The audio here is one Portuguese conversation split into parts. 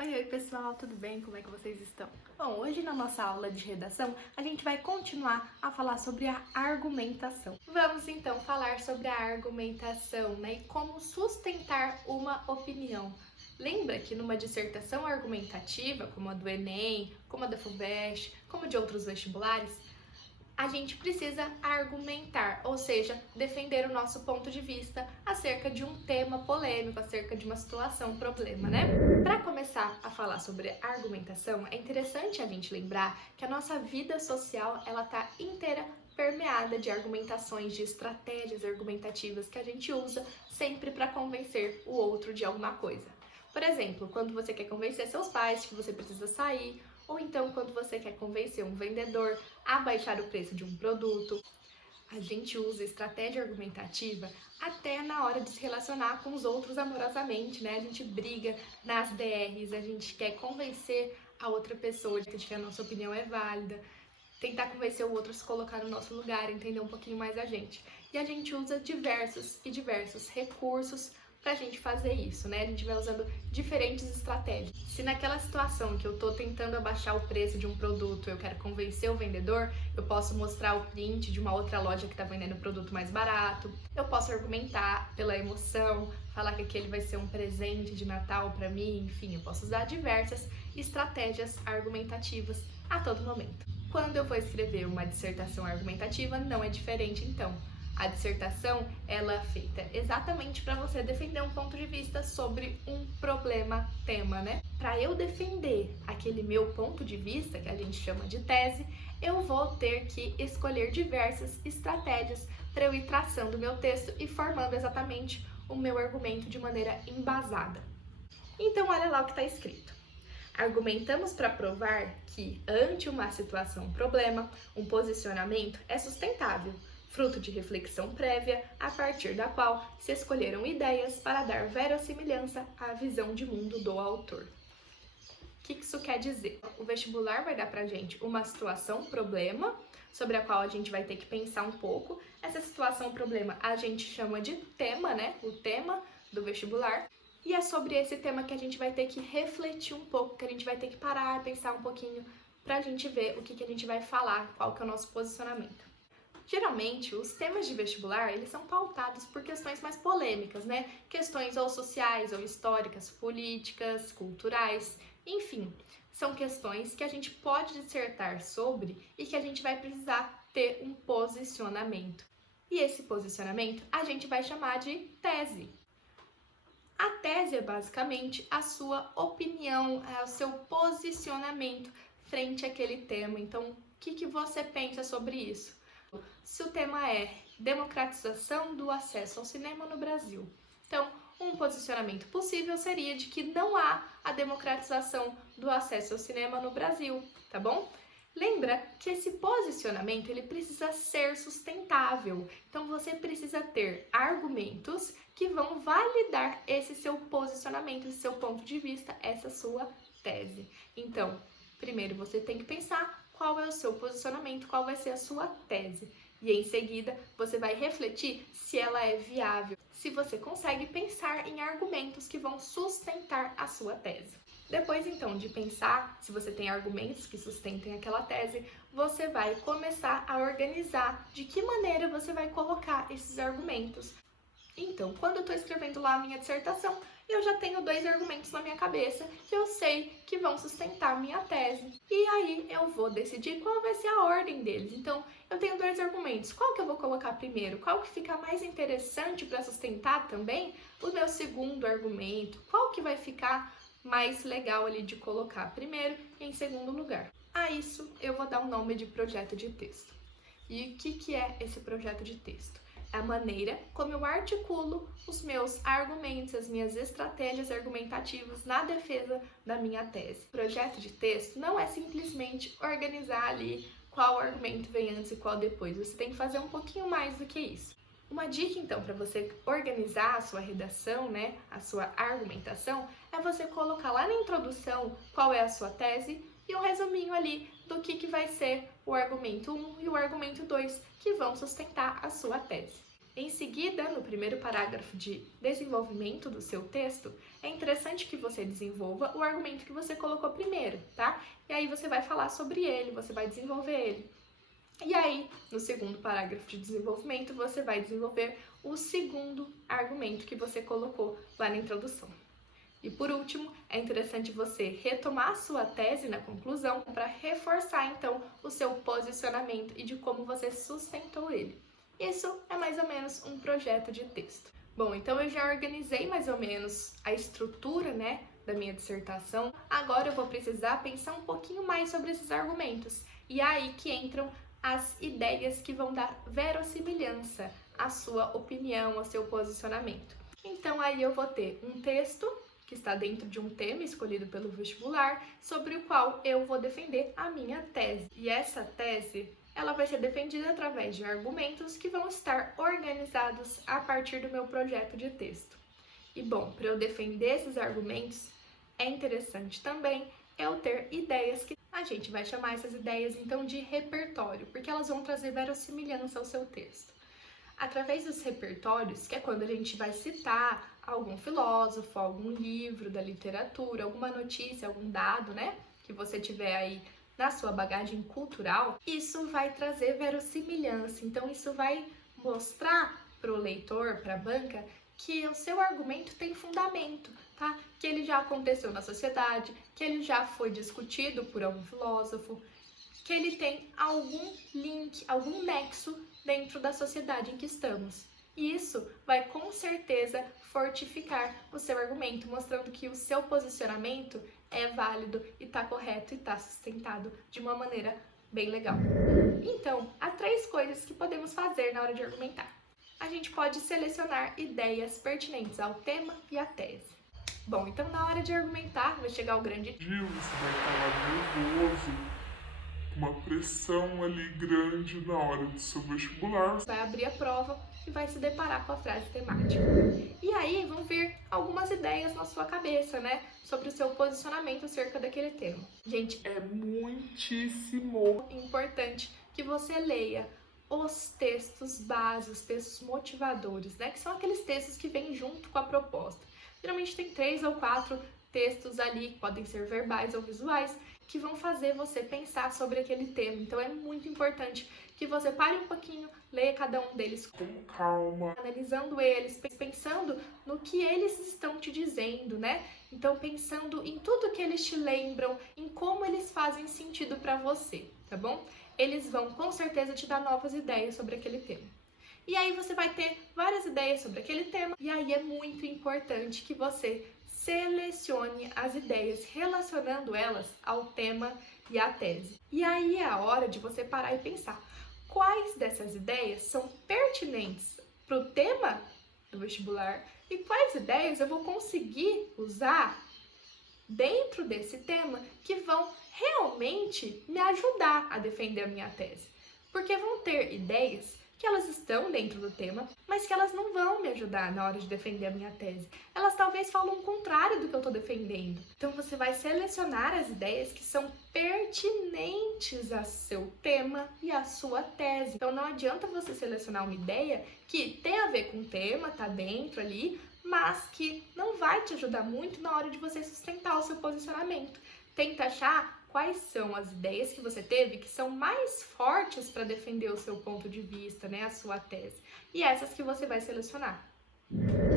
Oi, pessoal, tudo bem? Como é que vocês estão? Bom, hoje na nossa aula de redação a gente vai continuar a falar sobre a argumentação. Vamos então falar sobre a argumentação, né? E como sustentar uma opinião. Lembra que numa dissertação argumentativa, como a do Enem, como a da FUVEST, como de outros vestibulares, a gente precisa argumentar, ou seja, defender o nosso ponto de vista acerca de um tema polêmico, acerca de uma situação, problema, né? Para começar a falar sobre argumentação, é interessante a gente lembrar que a nossa vida social, ela tá inteira permeada de argumentações, de estratégias argumentativas que a gente usa sempre para convencer o outro de alguma coisa. Por exemplo, quando você quer convencer seus pais que você precisa sair, ou então quando você quer convencer um vendedor a baixar o preço de um produto. A gente usa estratégia argumentativa até na hora de se relacionar com os outros amorosamente, né? A gente briga nas DRs, a gente quer convencer a outra pessoa de que a nossa opinião é válida, tentar convencer o outro a se colocar no nosso lugar, entender um pouquinho mais a gente. E a gente usa diversos recursos pra gente fazer isso, né? A gente vai usando diferentes estratégias. Se naquela situação que eu tô tentando abaixar o preço de um produto, eu quero convencer o vendedor, eu posso mostrar o print de uma outra loja que tá vendendo o produto mais barato. Eu posso argumentar pela emoção, falar que aquele vai ser um presente de Natal pra mim, enfim, eu posso usar diversas estratégias argumentativas a todo momento. Quando eu vou escrever uma dissertação argumentativa, não é diferente então. A dissertação, ela é feita exatamente para você defender um ponto de vista sobre um problema, tema, né? Para eu defender aquele meu ponto de vista, que a gente chama de tese, eu vou ter que escolher diversas estratégias para eu ir traçando o meu texto e formando exatamente o meu argumento de maneira embasada. Então, olha lá o que está escrito. Argumentamos para provar que, ante uma situação problema, um posicionamento é sustentável, fruto de reflexão prévia, a partir da qual se escolheram ideias para dar verossimilhança à visão de mundo do autor. O que isso quer dizer? O vestibular vai dar pra gente uma situação problema, sobre a qual a gente vai ter que pensar um pouco. Essa situação problema a gente chama de tema, né? O tema do vestibular. E é sobre esse tema que a gente vai ter que refletir um pouco, que a gente vai ter que parar, pensar um pouquinho, pra gente ver o que a gente vai falar, qual que é o nosso posicionamento. Geralmente, os temas de vestibular, eles são pautados por questões mais polêmicas, né? Questões ou sociais, ou históricas, políticas, culturais, enfim. São questões que a gente pode dissertar sobre e que a gente vai precisar ter um posicionamento. E esse posicionamento a gente vai chamar de tese. A tese é basicamente a sua opinião, é o seu posicionamento frente àquele tema. Então, o que você pensa sobre isso? Se o tema é democratização do acesso ao cinema no Brasil. Então, um posicionamento possível seria de que não há a democratização do acesso ao cinema no Brasil, tá bom? Lembra que esse posicionamento ele precisa ser sustentável. Então você precisa ter argumentos que vão validar esse seu posicionamento, esse seu ponto de vista, essa sua tese. Então, primeiro você tem que pensar qual é o seu posicionamento, qual vai ser a sua tese. E em seguida, você vai refletir se ela é viável, se você consegue pensar em argumentos que vão sustentar a sua tese. Depois, então, de pensar se você tem argumentos que sustentem aquela tese, você vai começar a organizar de que maneira você vai colocar esses argumentos. Então, quando eu estou escrevendo lá a minha dissertação, eu já tenho 2 argumentos na minha cabeça que eu sei que vão sustentar a minha tese. E aí eu vou decidir qual vai ser a ordem deles. Então, eu tenho 2 argumentos. Qual que eu vou colocar primeiro? Qual que fica mais interessante para sustentar também o meu segundo argumento? Qual que vai ficar mais legal ali de colocar primeiro e em segundo lugar? A isso eu vou dar o nome de projeto de texto. E o que é esse projeto de texto? É a maneira como eu articulo os meus argumentos, as minhas estratégias argumentativas na defesa da minha tese. O projeto de texto não é simplesmente organizar ali qual argumento vem antes e qual depois. Você tem que fazer um pouquinho mais do que isso. Uma dica, então, para você organizar a sua redação, né, a sua argumentação, é você colocar lá na introdução qual é a sua tese e um resuminho ali do que vai ser o argumento 1 e o argumento 2 que vão sustentar a sua tese. Em seguida, no primeiro parágrafo de desenvolvimento do seu texto, é interessante que você desenvolva o argumento que você colocou primeiro, tá? E aí você vai falar sobre ele, você vai desenvolver ele. E aí, no segundo parágrafo de desenvolvimento, você vai desenvolver o segundo argumento que você colocou lá na introdução. E por último, é interessante você retomar a sua tese na conclusão para reforçar então o seu posicionamento e de como você sustentou ele. Isso é mais ou menos um projeto de texto. Bom, então eu já organizei mais ou menos a estrutura, né, da minha dissertação. Agora eu vou precisar pensar um pouquinho mais sobre esses argumentos. E é aí que entram as ideias que vão dar verossimilhança à sua opinião, ao seu posicionamento. Então aí eu vou ter um texto que está dentro de um tema escolhido pelo vestibular, sobre o qual eu vou defender a minha tese. E essa tese, ela vai ser defendida através de argumentos que vão estar organizados a partir do meu projeto de texto. E bom, para eu defender esses argumentos, é interessante também eu ter ideias que a gente vai chamar essas ideias então de repertório, porque elas vão trazer verossimilhança ao seu texto. Através dos repertórios, que é quando a gente vai citar algum filósofo, algum livro da literatura, alguma notícia, algum dado, né, que você tiver aí na sua bagagem cultural, isso vai trazer verossimilhança. Então, isso vai mostrar para o leitor, para a banca, que o seu argumento tem fundamento, tá? Que ele já aconteceu na sociedade, que ele já foi discutido por algum filósofo, que ele tem algum link, algum nexo dentro da sociedade em que estamos. E isso vai com certeza fortificar o seu argumento, mostrando que o seu posicionamento é válido e está correto e está sustentado de uma maneira bem legal. Então, há 3 coisas que podemos fazer na hora de argumentar. A gente pode selecionar ideias pertinentes ao tema e à tese. Bom, então na hora de argumentar vai chegar o grande Você vai estar lá nervoso, uma pressão ali grande na hora do seu vestibular. vai abrir a prova e vai se deparar com a frase temática. E aí vão vir algumas ideias na sua cabeça, né? Sobre o seu posicionamento acerca daquele tema. Gente, É muitíssimo importante que você leia os textos base, os textos motivadores, né? Que são aqueles textos que vêm junto com a proposta. Geralmente tem 3 ou 4 textos ali, que podem ser verbais ou visuais, que vão fazer você pensar sobre aquele tema. Então é muito importante que você pare um pouquinho, leia cada um deles com calma. analisando eles, pensando no que eles estão te dizendo, né? Então pensando em tudo que eles te lembram, em como eles fazem sentido para você, tá bom? Eles vão com certeza te dar novas ideias sobre aquele tema. E aí você vai ter várias ideias sobre aquele tema, e aí é muito importante que você selecione as ideias relacionando elas ao tema e à tese. E aí é a hora de você parar e pensar quais dessas ideias são pertinentes para o tema do vestibular e quais ideias eu vou conseguir usar dentro desse tema que vão realmente me ajudar a defender a minha tese. Porque vão ter ideias que elas estão dentro do tema, mas que elas não vão me ajudar na hora de defender a minha tese. Elas talvez falam o contrário do que eu estou defendendo. Então você vai selecionar as ideias que são pertinentes ao seu tema e à sua tese. Então não adianta você selecionar uma ideia que tem a ver com o tema, tá dentro ali, mas que não vai te ajudar muito na hora de você sustentar o seu posicionamento. Tenta achar quais são as ideias que você teve que são mais fortes para defender o seu ponto de vista, né, a sua tese, e essas que você vai selecionar.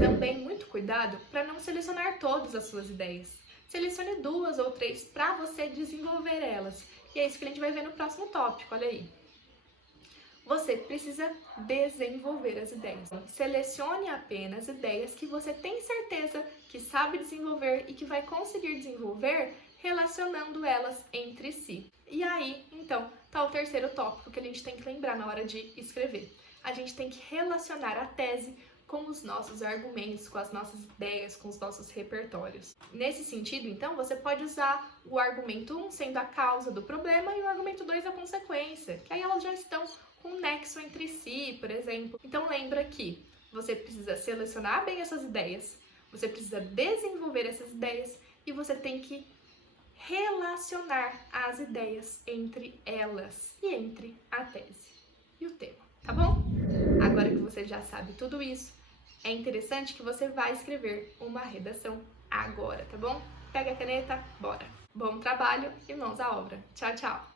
Também muito cuidado para não selecionar todas as suas ideias. Selecione 2 ou 3 para você desenvolver elas. E é isso que a gente vai ver no próximo tópico, olha aí. Você precisa desenvolver as ideias. Selecione apenas ideias que você tem certeza que sabe desenvolver e que vai conseguir desenvolver relacionando elas entre si. E aí, então, tá o terceiro tópico que a gente tem que lembrar na hora de escrever. A gente tem que relacionar a tese com os nossos argumentos, com as nossas ideias, com os nossos repertórios. Nesse sentido, então, você pode usar o argumento 1 sendo a causa do problema e o argumento 2 a consequência, que aí elas já estão com um nexo entre si, por exemplo. Então lembra que você precisa selecionar bem essas ideias, você precisa desenvolver essas ideias e você tem que relacionar as ideias entre elas e entre a tese e o tema, tá bom? Agora que você já sabe tudo isso, é interessante que você vai escrever uma redação agora, tá bom? Pega a caneta, bora! Bom trabalho e mãos à obra. Tchau, tchau!